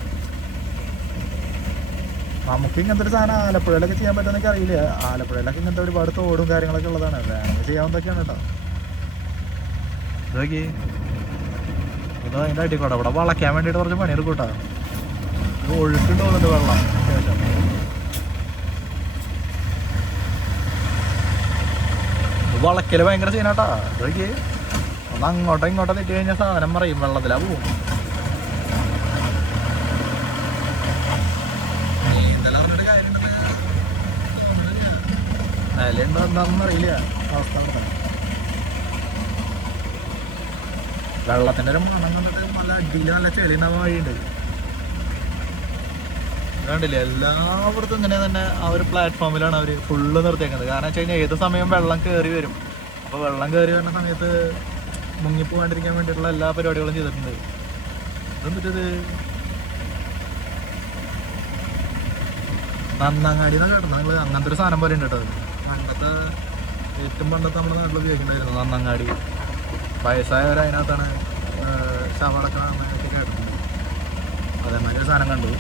നമുക്ക് ഇങ്ങനത്തെ ഒരു സാധനം ആലപ്പുഴയിലൊക്കെ ചെയ്യാൻ പറ്റുമെന്നൊക്കെ അറിയില്ല. ആലപ്പുഴയിലൊക്കെ ഇങ്ങനത്തെ ഒരുപാട് തോടും കാര്യങ്ങളൊക്കെ ഉള്ളതാണ്. വേണമെങ്കിൽ ചെയ്യാവുന്നതൊക്കെയാണ് കേട്ടോ. ഇതൊക്കെ ഇതോ അതിൻ്റെ അടിക്കൂടെ ഇവിടെ വളയ്ക്കാൻ വേണ്ടിയിട്ട് കുറച്ച് പണിയെടുക്കും കേട്ടോ. ഇത് ഒഴുക്കുണ്ട് തോന്നുന്നുണ്ട് വെള്ളം അത്യാവശ്യം. വളയ്ക്കൽ ഭയങ്കര സീനാട്ടാ. ഇതൊക്കെ ഒന്ന് അങ്ങോട്ടോ ഇങ്ങോട്ടോ തെറ്റി കഴിഞ്ഞാൽ സാധനം പറയും വെള്ളത്തിലാ പോവും. നീന്തലറിഞ്ഞിട്ട് കാര്യമുണ്ടോ എന്താണെന്ന് അറിയില്ല അവസ്ഥ. വെള്ളത്തിൻ്റെ ഒരു മണം കണ്ടിട്ട് നല്ല അടിയിൽ നല്ല ചെളി ഉണ്ടാവാൻ വഴിയുണ്ട്. കണ്ടില്ലേ എല്ലായിടത്തും ഇങ്ങനെ തന്നെ ആ ഒരു പ്ലാറ്റ്ഫോമിലാണ് അവർ ഫുള്ള് നിർത്തിയേക്കുന്നത്. കാരണം വെച്ച് കഴിഞ്ഞാൽ ഏത് സമയം വെള്ളം കയറി വരും. അപ്പോൾ വെള്ളം കയറി വരുന്ന സമയത്ത് മുങ്ങിപ്പോകാണ്ടിരിക്കാൻ വേണ്ടിയിട്ടുള്ള എല്ലാ പരിപാടികളും ചെയ്തിട്ടുണ്ട്. ഇതെന്നിട്ടത് നന്നങ്ങാടി എന്നാണ് കേട്ടത്. നിങ്ങൾ അങ്ങനത്തെ ഒരു സാധനം പോലെ ഉണ്ട് കേട്ടോ. പണ്ടത്തെ ഏറ്റവും പണ്ടത്തെ നമ്മുടെ നാട്ടിൽ ഉപയോഗിക്കേണ്ടായിരുന്നു നന്നങ്ങാടി. വയസ്സായവർ അതിനകത്താണ് ശവടക്കണമൊക്കെ കേട്ടിട്ടുണ്ട്. അതേമാതിരി ഒരു സാധനം കണ്ടു.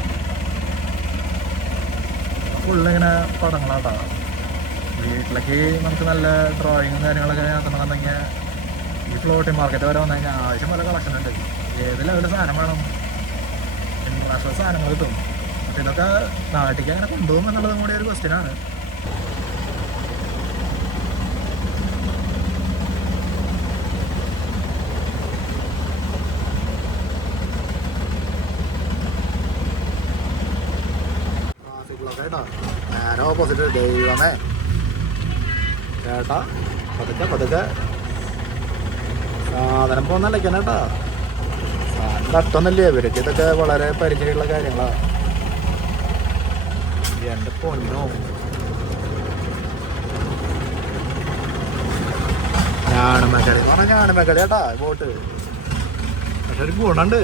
ഫുള്ളിങ്ങനെ പടങ്ങളാട്ടോ. വീട്ടിലേക്ക് നമുക്ക് നല്ല ഡ്രോയിങ്ങും കാര്യങ്ങളൊക്കെ നടത്തണമെന്നുണ്ടെങ്കിൽ ഈ ഫ്ലോട്ടിംഗ് മാർക്കറ്റ് വരെ വന്നു കഴിഞ്ഞാൽ ആവശ്യം പോലെ കളക്ഷൻ ഉണ്ട്. ഏത് ലെവലിൽ സാധനം വേണം, ഇന്റർനാഷണൽ സാധനങ്ങൾ കിട്ടും. അപ്പം ഇതൊക്കെ നാട്ടിലേക്ക് അങ്ങനെ കൊണ്ടുപോകും എന്നുള്ളതും കൂടി ഒരു ക്വസ്റ്റ്യനാണ്. നേരെ ഓപ്പോസിറ്റ് ദൈവമേ ചേട്ടാ പതുക്കെ സാധനം പോകുന്നല്ലേ ചേട്ടാ. സാധനം തട്ടൊന്നല്ലേ, ഇവർക്ക് ഇതൊക്കെ വളരെ പരിചയമുള്ള കാര്യങ്ങളാണ്. എൻ്റെ പൊന്നോ, ഞാണമേക്കടി എന്ന് പറഞ്ഞാൽ ഞാണമേക്കടി ചേട്ടാ ബോട്ട്. പക്ഷെ ഒരു ഗുണമുണ്ട്,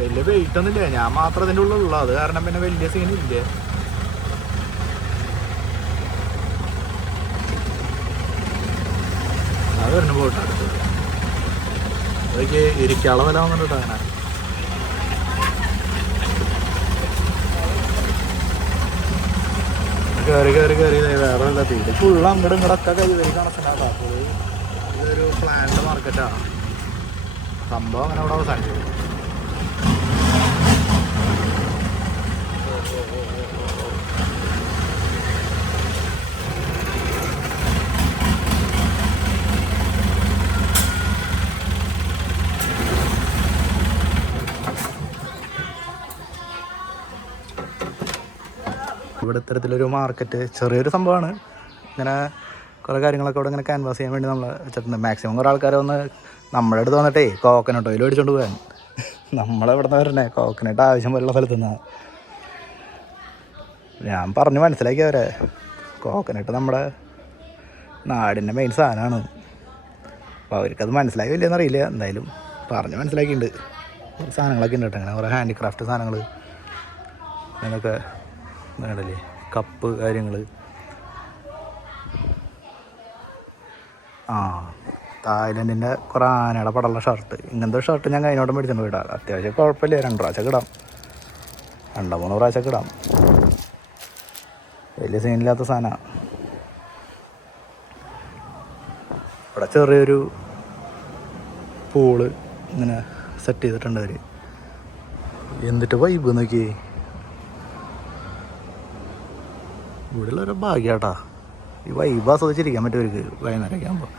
വലിയ വെയിറ്റ് ഒന്നുമില്ല. ഞാൻ മാത്രം അതിൻ്റെ ഉള്ളിലുള്ള, അത് കാരണം പിന്നെ വലിയ സീനില്ല. അത് വരുന്ന ബോട്ട് അടുത്ത് അതൊക്കെ ഇരിക്കാള വില വന്നിട്ട് അങ്ങനെ. കയറി വേറെ ഉള്ള തീര് ഫുള്ള് അങ്ങോട്ടും ഇങ്ങോട്ടൊക്കെ കൈവരി കണക്ഷനാണ്. അപ്പോൾ ഇതൊരു പ്ലാന്റ് മാർക്കറ്റാണ് സംഭവം. അങ്ങനെ അവിടെ അവസാനിച്ചു. ഇവിടെ ഇത്തരത്തിലൊരു മാർക്കറ്റ് ചെറിയൊരു സംഭവമാണ്. ഇങ്ങനെ കുറേ കാര്യങ്ങളൊക്കെ ഇവിടെ ഇങ്ങനെ ക്യാൻവാസ് ചെയ്യാൻ വേണ്ടി നമ്മൾ വെച്ചിട്ടുണ്ട്. മാക്സിമം കുറേ ആൾക്കാരെ ഒന്ന് നമ്മുടെ അടുത്ത് വന്നിട്ടേ കോക്കനട്ട് ഓയിൽ മേടിച്ചുകൊണ്ട് പോകാൻ. നമ്മളെവിടെ നിന്ന് വരണേ കോക്കനട്ട് ആവശ്യം പോലുള്ള സ്ഥലത്തു നിന്നാണ്. ഞാൻ പറഞ്ഞ് മനസ്സിലാക്കി അവരെ, കോക്കനട്ട് നമ്മുടെ നാടിൻ്റെ മെയിൻ സാധനമാണ്. അപ്പോൾ അവർക്കത് മനസ്സിലാക്കി ഇല്ലെന്നറിയില്ല, എന്തായാലും പറഞ്ഞ് മനസ്സിലാക്കിയിട്ടുണ്ട്. കുറേ സാധനങ്ങളൊക്കെ ഉണ്ട് കേട്ടോ, അങ്ങനെ കുറേ ഹാൻഡിക്രാഫ്റ്റ് സാധനങ്ങൾ അങ്ങനെയൊക്കെ വേണ്ടല്ലേ, കപ്പ് കാര്യങ്ങൾ. തായ്ലൻഡിൻ്റെ കുറേ ആനയുടെ പടമുള്ള ഷർട്ട്. ഇങ്ങനത്തെ ഷർട്ട് ഞാൻ കഴിഞ്ഞോട്ട് മേടിച്ചിട്ട് പോയിട്ടാ. അത്യാവശ്യം കുഴപ്പമില്ല, 2 പ്രാവശ്യമൊക്കെ ഇടാം, 2-3 പ്രാവശ്യമൊക്കെ ഇടാം. വലിയ സീനില്ലാത്ത സാധനമാണ്. ഇവിടെ ചെറിയൊരു പൂള് ഇങ്ങനെ സെറ്റ് ചെയ്തിട്ടുണ്ട് അവർ. എന്നിട്ട് വൈബ് നോക്കി. ഇവിടെയുള്ളൊരു ഭാഗ്യാട്ടാ, ഈ വൈബ് ആസ്വദിച്ചിരിക്കാൻ പറ്റുമവർക്ക് വൈകുന്നേരമൊക്കെ ആകുമ്പോൾ.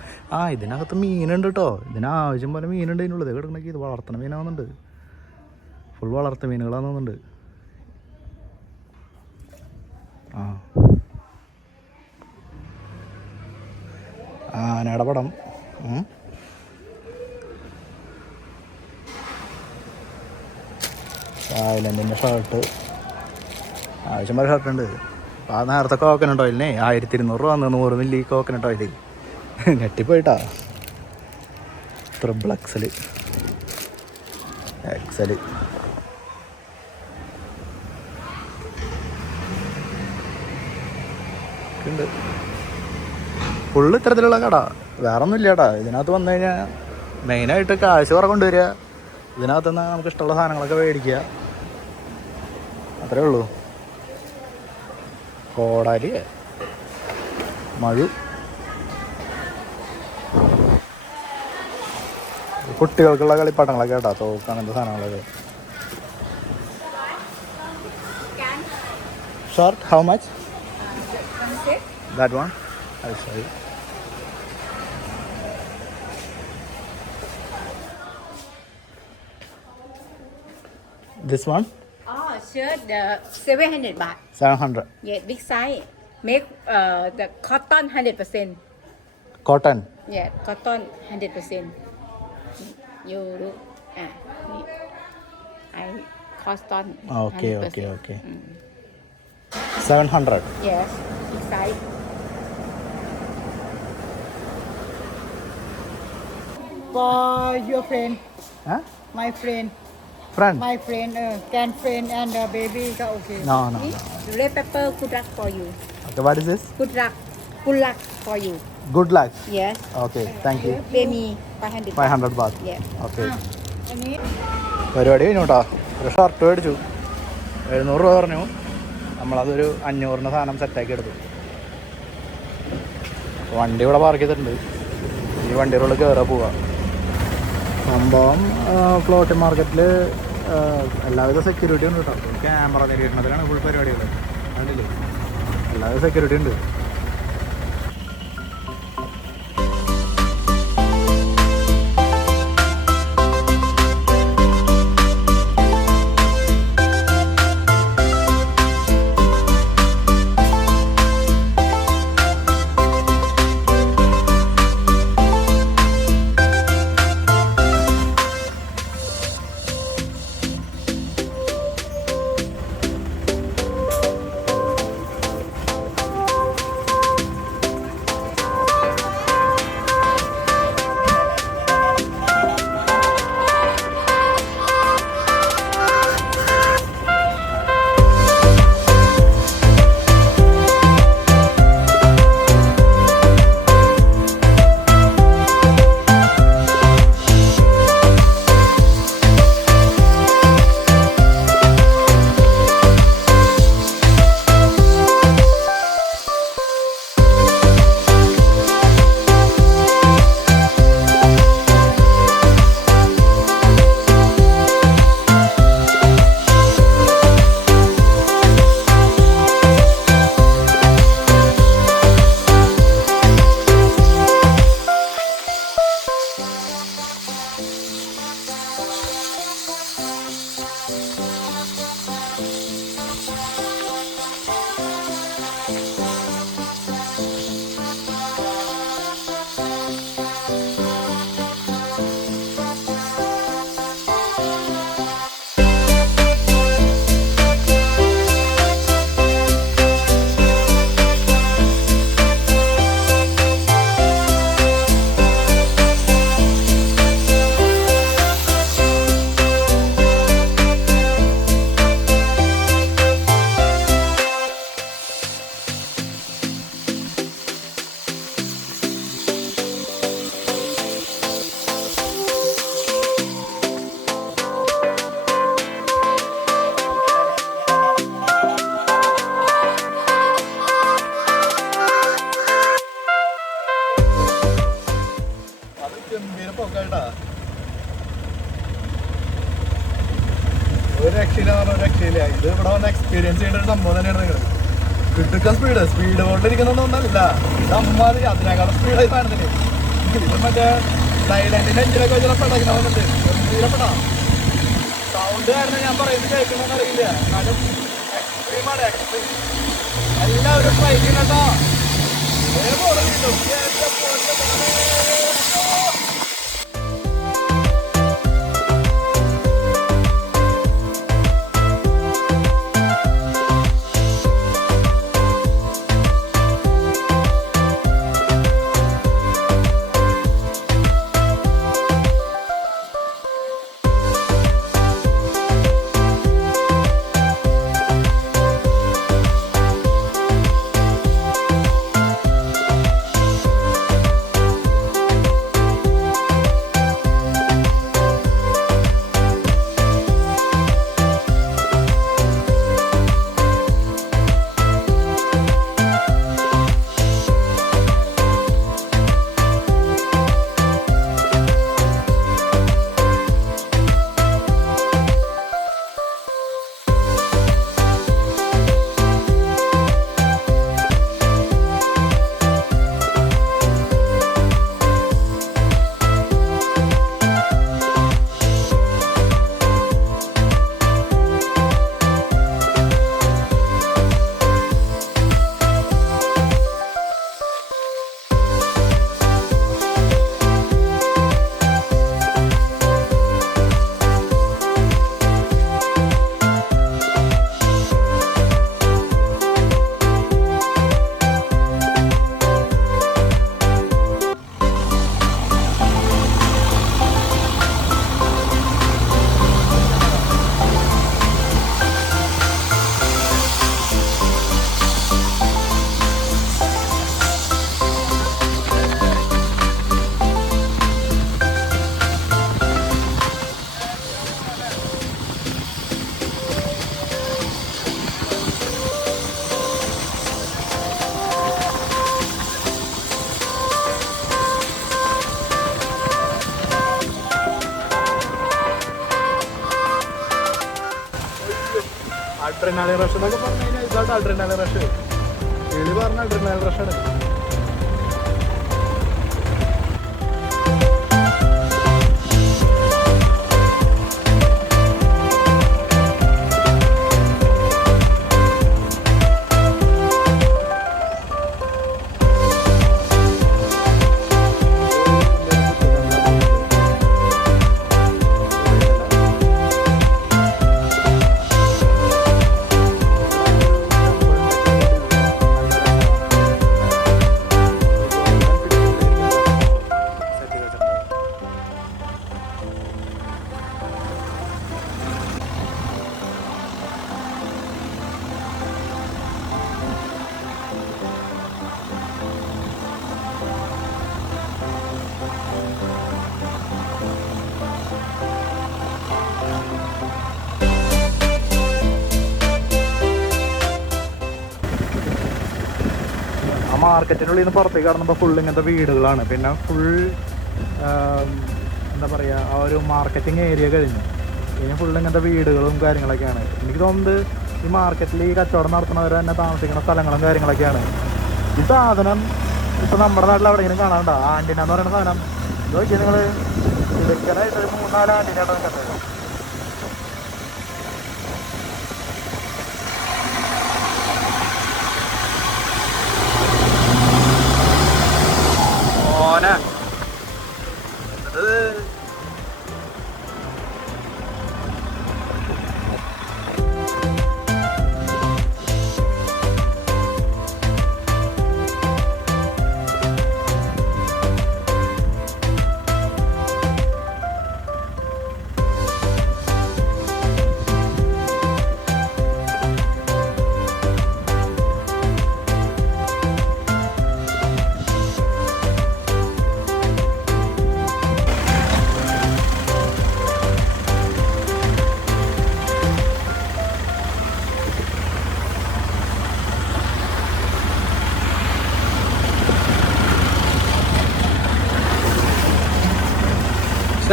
ഇതിനകത്ത് മീനുണ്ട് കേട്ടോ, ഇതിനാവശ്യം പോലെ മീനുണ്ട്. ഇതിനുള്ളത് കിടക്കണമെങ്കിൽ ഇത് വളർത്തുന്ന മീനാവുന്നുണ്ട്, ഫുൾ വളർത്ത മീനുകളാണെന്നുണ്ട്. ആനയുടെ പടം. തായ്ലൻഡിൻ്റെ ഷർട്ട്, ആവശ്യം പോലെ ഷർട്ടുണ്ട്. ആ നേരത്തെ കോക്കനട്ട് ഓയിലിനെ 1200 രൂപ വന്ന് 100 മില്ലി കോക്കനട്ട് ഓയിൽ ഞെട്ടിപ്പോയിട്ടാ. ട്രിപ്പിൾ എക്സൽ ഉണ്ട്. ഫുള്ള് ഇത്തരത്തിലുള്ള കട, വേറെ ഒന്നും ഇല്ല കേട്ടാ. ഇതിനകത്ത് വന്നു കഴിഞ്ഞാൽ മെയിനായിട്ട് കാശ് കുറവ് കൊണ്ടുവരിക, ഇതിനകത്ത് നിന്ന് നമുക്ക് ഇഷ്ടമുള്ള സാധനങ്ങളൊക്കെ മേടിക്കുക, അത്രേ ഉള്ളൂ. കോടാലി, മഴു, കുട്ടികൾക്കുള്ള കളിപ്പാട്ടങ്ങളൊക്കെ കേട്ടോ, തോക്ക് അങ്ങനത്തെ സാധനങ്ങളൊക്കെ. Shirt how much? That one? I'll show you. This one? Shirt 700 baht. 700. Yeah, big size. Make the cotton 100%. Cotton? Yeah, cotton 100%. You look, I cotton. Okay, 100%. okay. 700. Yes, inside. For your friend, Huh? my friend, Friend? girlfriend and baby is okay. No, no, See? no. Red pepper, good luck for you. Okay, what is this? Good luck for you. Good luck. Yes. Okay, thank you. Pay me 500. 500 baht. Yes. Okay. Any? പരിപാടി കഴിഞ്ഞു കേട്ടോ. ഒരു ഷർട്ട് മേടിച്ചു, 700 രൂപ പറഞ്ഞു. നമ്മളതൊരു 500-ന് സാധനം സെറ്റാക്കി എടുത്തു. വണ്ടി ഇവിടെ പാർക്ക് ചെയ്തിട്ടുണ്ട്. ഈ വണ്ടിയുടെ ഉള്ളിൽ കയറാൻ പോവാ. സംഭവം ഫ്ലോട്ടിംഗ് മാർക്കറ്റിൽ എല്ലാവിധ സെക്യൂരിറ്റി ഉണ്ട് കേട്ടോ. ക്യാമറ നിരീക്ഷണത്തിലാണ് ഫുൾ പരിപാടികൾ. കണ്ടില്ലേ, എല്ലാവിധ സെക്യൂരിറ്റി ഉണ്ട്. ഒരു രക്ഷയില്ല, ഒരു രക്ഷയില്ല. ഇത് ഇവിടെ വന്ന് എക്സ്പീരിയൻസ് ചെയ്യേണ്ട ഒരു സംഭവം തന്നെയാണ്. നിങ്ങൾ കിട്ടുക്ക സ്പീഡ് കൊണ്ടിരിക്കുന്നൊന്നല്ല, ഇത് അമ്മാതിരി അതിനേക്കാളും സ്പീഡായി കാണുന്നില്ലേ. ഇത് മറ്റേ സൈലന്റിന്റെ എഞ്ചിനൊക്കെ വെച്ചാൽ പെടാൻ വന്നിട്ട് തീരപ്പെടാ. സൗണ്ട് കാരണം ഞാൻ പറയുന്നത് കേൾക്കണമെന്ന് അറിയില്ല, എന്നാലും എക്സ്ട്രീമാണ് എക്സ്ട്രീം. എല്ലാവരും ട്രൈ ചെയ്യണട്ടോ. അഡ്രിനാലിൻ റഷ് എന്നൊക്കെ പറഞ്ഞു കഴിഞ്ഞാൽ ഇതായിട്ട് അഡ്രിനാലിൻ റഷ്. കിളി പറഞ്ഞ അഡ്രിനാലിൻ റഷാണ്. മാർക്കറ്റിനുള്ളിൽ നിന്ന് പുറത്തേക്ക് കടന്നപ്പോൾ ഫുൾ ഇങ്ങനത്തെ വീടുകളാണ്. പിന്നെ ഫുൾ എന്താ പറയുക, ആ ഒരു മാർക്കറ്റിംഗ് ഏരിയ കഴിഞ്ഞു. പിന്നെ ഫുൾ ഇങ്ങനത്തെ വീടുകളും കാര്യങ്ങളൊക്കെയാണ്. എനിക്ക് തോന്നുന്നത് ഈ മാർക്കറ്റിൽ ഈ കച്ചവടം നടത്തുന്നവർ തന്നെ താമസിക്കുന്ന സ്ഥലങ്ങളും കാര്യങ്ങളൊക്കെയാണ്. ഈ സാധനം ഇപ്പോൾ നമ്മുടെ നാട്ടിൽ എവിടെയെങ്കിലും കാണാനുണ്ടോ? ആൻറ്റിന എന്ന് പറയുന്ന സാധനം നോക്കിയാൽ നിങ്ങൾ ഇടയ്ക്കാനായിട്ട് 3-4 ആൻറ്റിനായിട്ട് നിൽക്കട്ടെ. മോനെ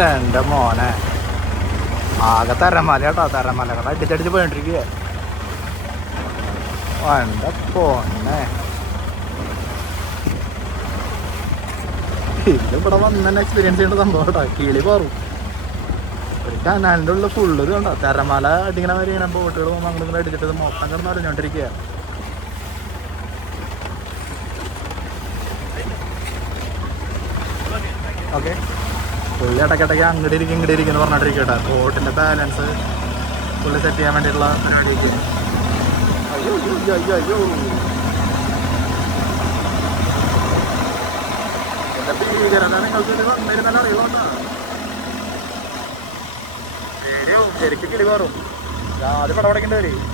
എൻ്റെ മോനെ ആകെ തരമല കേട്ടോ. തരമലകൾ അടിച്ചടിച്ച് പോയിട്ടിരിക്കുക. എൻ്റെ പോന്നെ ഇതിവിടെ വന്ന് തന്നെ എക്സ്പീരിയൻസ് ചെയ്യേണ്ട സംഭവം കേട്ടോ. കിളി പോറും. ഒരു കനാലിൻ്റെ ഉള്ളിൽ ഫുള്ളൊരു കണ്ടോ തരമല അടിക്കണ വരെ ഇങ്ങനെ ബോട്ടുകൾ പോകുമ്പോൾ അങ്ങനെ അടിച്ചിട്ട് മൊത്തം കിടന്ന് അറിഞ്ഞോണ്ടിരിക്കുക. ഓക്കെ, പുള്ളി ഇടയ്ക്കിടയ്ക്ക് അങ്ങോട്ട് ഇരിക്കും ഇങ്ങോട്ട് ഇരിക്കും എന്ന് പറഞ്ഞിട്ടിരിക്കട്ടെ. ബോട്ടിൻ്റെ ബാലൻസ് പുള്ളി സെറ്റ് ചെയ്യാൻ വേണ്ടിയിട്ടുള്ള പരിപാടിയൊക്കെ. അയ്യോ അയ്യോ അയ്യോ അയ്യോ എൻ്റെ ഭീകരത നിങ്ങൾക്ക് ഇത് വന്നിരുന്നാലും അറിയുള്ളൂ. പേടിയാവും, ശരിക്കും കിളി കയറും. ആദ്യം പടം അടയ്ക്കേണ്ടി വരും.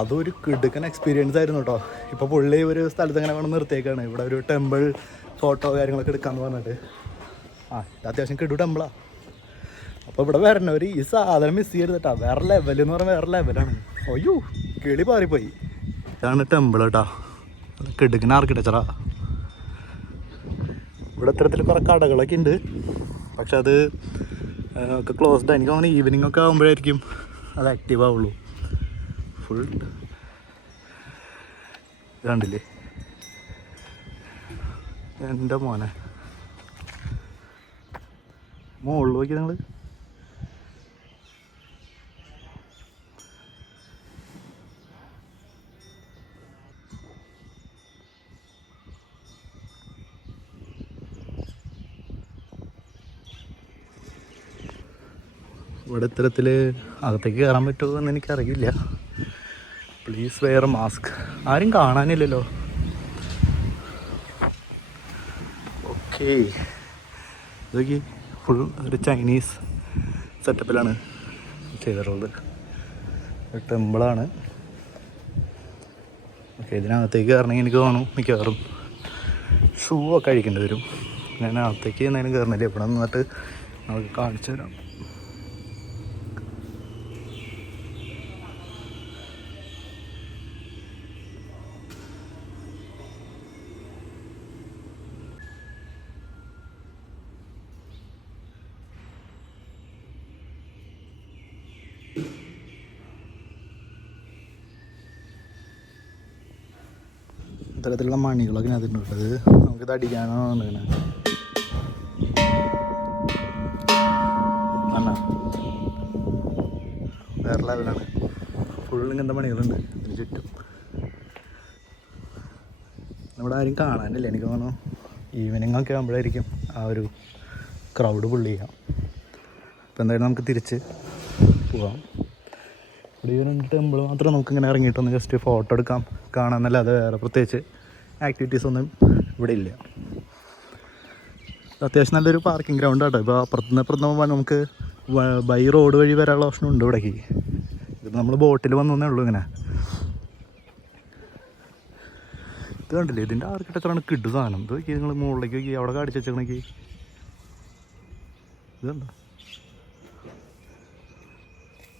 അതൊരു കിടുക്കൻ എക്സ്പീരിയൻസ് ആയിരുന്നു കേട്ടോ. ഇപ്പോൾ പുള്ളി ഒരു സ്ഥലത്ത് ഇങ്ങനെ കൊണ്ട് നിർത്തിയേക്കാണ്. ഇവിടെ ഒരു ടെമ്പിൾ ഫോട്ടോ കാര്യങ്ങളൊക്കെ എടുക്കാമെന്ന് പറഞ്ഞിട്ട്. ഇത് അത്യാവശ്യം കിടു ടെമ്പിളാണ്. അപ്പോൾ ഇവിടെ വരണവർ ഈ സാധനം മിസ് ചെയ്യരുത് കേട്ടോ. വേറെ ലെവൽ എന്ന് പറഞ്ഞാൽ വേറെ ലെവലാണ്. അയ്യോ കിളി പാറിപ്പോയി. ഇതാണ് ടെമ്പിൾ കേട്ടോ. കിടുക്കൻ ആർക്കിടെക്ചറാ. ഇവിടെ ഇത്തരത്തിൽ കുറേ കടകളൊക്കെ ഉണ്ട്. പക്ഷെ അത് ഒക്കെ ക്ലോസ്ഡ്. എനിക്ക് തോന്നുന്നു ഈവനിങ് ഒക്കെ ആകുമ്പോഴായിരിക്കും അത് ആക്റ്റീവ് ആവുള്ളൂ. ഫുൾ കണ്ടില്ലേ എൻ്റെ മോനെ. മുകളിൽ നോക്കി നിങ്ങൾ. ഇവിടെ ഇത്തരത്തിൽ അകത്തേക്ക് കയറാൻ പറ്റുമോ എന്ന് എനിക്കറിയില്ല. Please wear mask. ആരും കാണാനില്ലല്ലോ. ഓക്കെ, ഇതൊക്കെ ഫുൾ ഒരു ചൈനീസ് സെറ്റപ്പിലാണ് ചെയ്തിട്ടുള്ളത്. ഒരു ടെമ്പിളാണ്. ഓക്കെ, ഇതിനകത്തേക്ക് കയറണമെങ്കിൽ എനിക്ക് തോന്നും മിക്കവാറും ഷൂ ഒക്കെ അഴിക്കേണ്ടി വരും. ഞാൻ അകത്തേക്ക് എന്തായാലും കയറണില്ല. ഇവിടെ നിന്നിട്ട് നമുക്ക് കാണിച്ചു തരാം. ഇത്തരത്തിലുള്ള മണികളൊക്കെ അതിനുള്ളത്. നമുക്കിത് അടിക്കാനോ ഇങ്ങനെ വേറെ ലെവലാണ്. ഫുൾ ഇങ്ങനത്തെ മണികളുണ്ട് ഇതിന് ചുറ്റും. ഇവിടെ ആരും കാണാനില്ല. എനിക്ക് തോന്നുന്നു ഈവനിങ് ഒക്കെ ആകുമ്പോഴായിരിക്കും ആ ഒരു ക്രൗഡ് പുള്ളി ചെയ്യാം. അപ്പോൾ എന്തായാലും നമുക്ക് തിരിച്ച് പോവാം. ഇവിടെ ഈ ഒരു ടെമ്പിൾ മാത്രം നമുക്കിങ്ങനെ ഇറങ്ങിയിട്ടൊന്ന് ജസ്റ്റ് ഫോട്ടോ എടുക്കാം കാണാമെന്നല്ലാതെ വേറെ പ്രത്യേകിച്ച് ആക്ടിവിറ്റീസ് ഒന്നും ഇവിടെ ഇല്ല. അത്യാവശ്യം നല്ലൊരു പാർക്കിംഗ് ഗ്രൗണ്ട് ആട്ടോ. ഇപ്പോൾ അപ്പുറത്തുനിന്ന് പോകുമ്പോൾ നമുക്ക് ബൈ റോഡ് വഴി വരാനുള്ള ഓപ്ഷൻ ഉണ്ട് ഇവിടേക്ക്. ഇത് നമ്മൾ ബോട്ടിൽ വന്നേ ഉള്ളൂ. ഇങ്ങനെ ഇത് കണ്ടില്ലേ, ഇതിൻ്റെ ആർക്കിടെക്ചറാണ് കിട്ടു സാധനം. ഇത് നോക്കി നിങ്ങൾ മുകളിലേക്ക് നോക്കി, അവിടെ കാണിച്ച് വെച്ചേക്കണേക്ക് ഇതുണ്ടോ.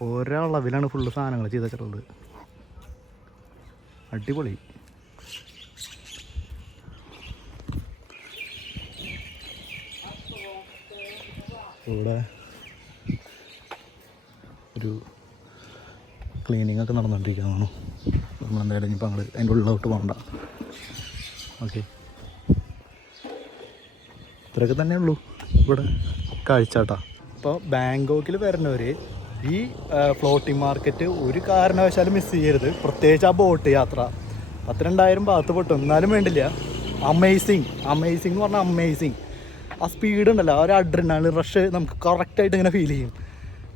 ഓരോ അളവിലാണ് ഫുള്ള് സാധനങ്ങൾ ചെയ്ത് വെച്ചിട്ടുള്ളത്. അടിപൊളി. ഇവിടെ ഒരു ക്ലീനിങ് ഒക്കെ നടന്നുകൊണ്ടിരിക്കുന്നതാണ്. നമ്മളെന്തായാലും ഇനിയിപ്പോൾ അങ്ങോട്ട് അതിൻ്റെ ഉള്ളിലോട്ട് പോകണ്ട. ഓക്കെ, ഇത്രയൊക്കെ തന്നെ ഉള്ളൂ ഇവിടെ കാഴ്ചാട്ടാ. ഇപ്പോൾ ബാങ്കോക്കിൽ വരുന്നവർ ഈ ഫ്ലോട്ടിംഗ് മാർക്കറ്റ് ഒരു കാരണവശാലും മിസ് ചെയ്യരുത്. പ്രത്യേകിച്ച് ആ ബോട്ട് യാത്ര. 12,000 ഭാഗത്ത് പൊട്ടും, എന്നാലും വേണ്ടില്ല. അമേസിങ് എന്ന് പറഞ്ഞാൽ അമേസിങ്. ആ സ്പീഡ് ഉണ്ടല്ലോ, ആ ഒരു അഡ്രിനാലിൻ റഷ് നമുക്ക് കറക്റ്റായിട്ട് ഇങ്ങനെ ഫീൽ ചെയ്യും.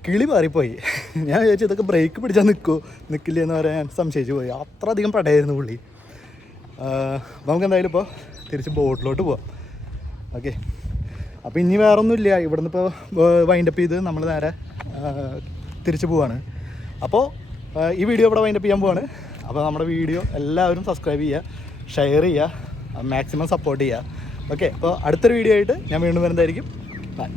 കിളി മാറിപ്പോയി. ഞാൻ വിചാരിച്ചു ഇതൊക്കെ ബ്രേക്ക് പിടിച്ചാൽ നിൽക്കില്ല എന്ന് പറയാൻ സംശയിച്ചു പോയി. അത്ര അധികം പടയായിരുന്നു പുള്ളി. നമുക്ക് എന്തായാലും ഇപ്പോൾ തിരിച്ച് ബോട്ടിലോട്ട് പോവാം. ഓക്കെ, അപ്പോൾ ഇനി വേറൊന്നുമില്ല. ഇവിടുന്ന് ഇപ്പോൾ വൈൻഡപ്പ് ചെയ്ത് നമ്മൾ നേരെ തിരിച്ച് പോവാണ്. അപ്പോൾ ഈ വീഡിയോ ഇവിടെ വൈൻഡപ്പ് ചെയ്യാൻ പോവാണ്. അപ്പോൾ നമ്മുടെ വീഡിയോ എല്ലാവരും സബ്സ്ക്രൈബ് ചെയ്യുക, ഷെയർ ചെയ്യുക, മാക്സിമം സപ്പോർട്ട് ചെയ്യുക. ഓക്കെ, അപ്പോൾ അടുത്തൊരു വീഡിയോ ആയിട്ട് ഞാൻ വീണ്ടും വരുന്നതായിരിക്കും. ബൈ.